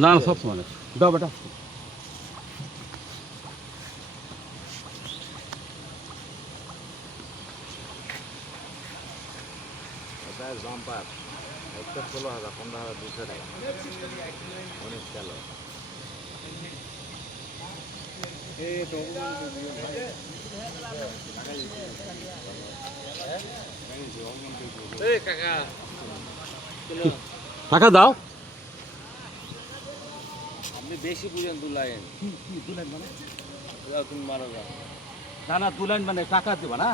না না সব সময় দাও বেটা জম্পার একটা 16,000 15,200 টাকা অনেক গেল টাকা দাও আপনি বেশি বুঝেন দুলাইন দুলাইন মানে তুমি মারা যাও না না দুলাইন মানে টাকা দেবা না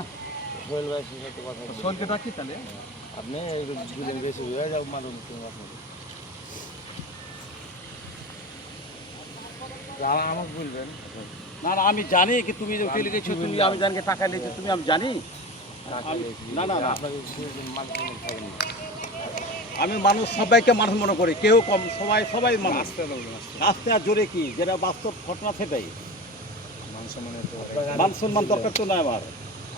সোহেল ভাইয়ের সাথে কথা বলি। সোলকে ডাকি তাহলে আপনি দুদিন বেশি হয়ে যাও মারুন তুমি আপনাকে আমাকে বলবেন না না আমি জানি কি তুমি যে উকিল গেছো তুমি আমি জানি কি টাকা নিয়েছো তুমি আমি জানি না না না আপনাকে মানুষ খাবেন না আমি মানুষ সবাইকে মানুষ মনে করি কেউ কম সবাই সবাই মানুষ আস্তে আর জোরে কি যেটা বাস্তব ঘটনা সেটাই মান সম্মান দরকার তো নয় আমার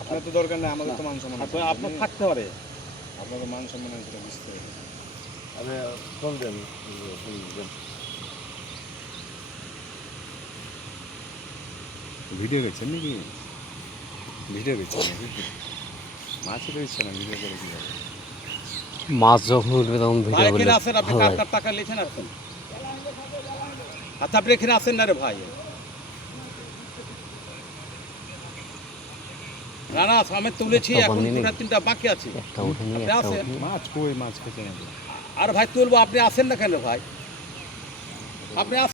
আপনার তো দরকার নেই আমাদের তো মান সম্মান আছে। আপনার থাকতে পারে আপনাদের মান সম্মান আছে বুঝতে হবে আমি ফোন দেন ভিডিও করছেন নাকি ভিডিও করছেন নাকি মাছই রয়েছে না ভিডিও করে কি হবে মাছ যখন উঠবে তখন ভাই ভিডিও এখানে করলে আসেন আপনি ভালো কার লাগে। কার টাকা লিখেন আসেন আচ্ছা আপনি এখানে আসেন না রে ভাই না না আমি তুলেছি একটা এখন বানিয়ে দুটা নিবি? তিনটা বাকি আছে একটা উঠে নিয়ে আপনি একটা আসেন উঠে নিয়ে। মাছ কই মাছ খেতে না আর ভাই তুলবো আপনি আসেন না কেন ভাই আপনি আসেন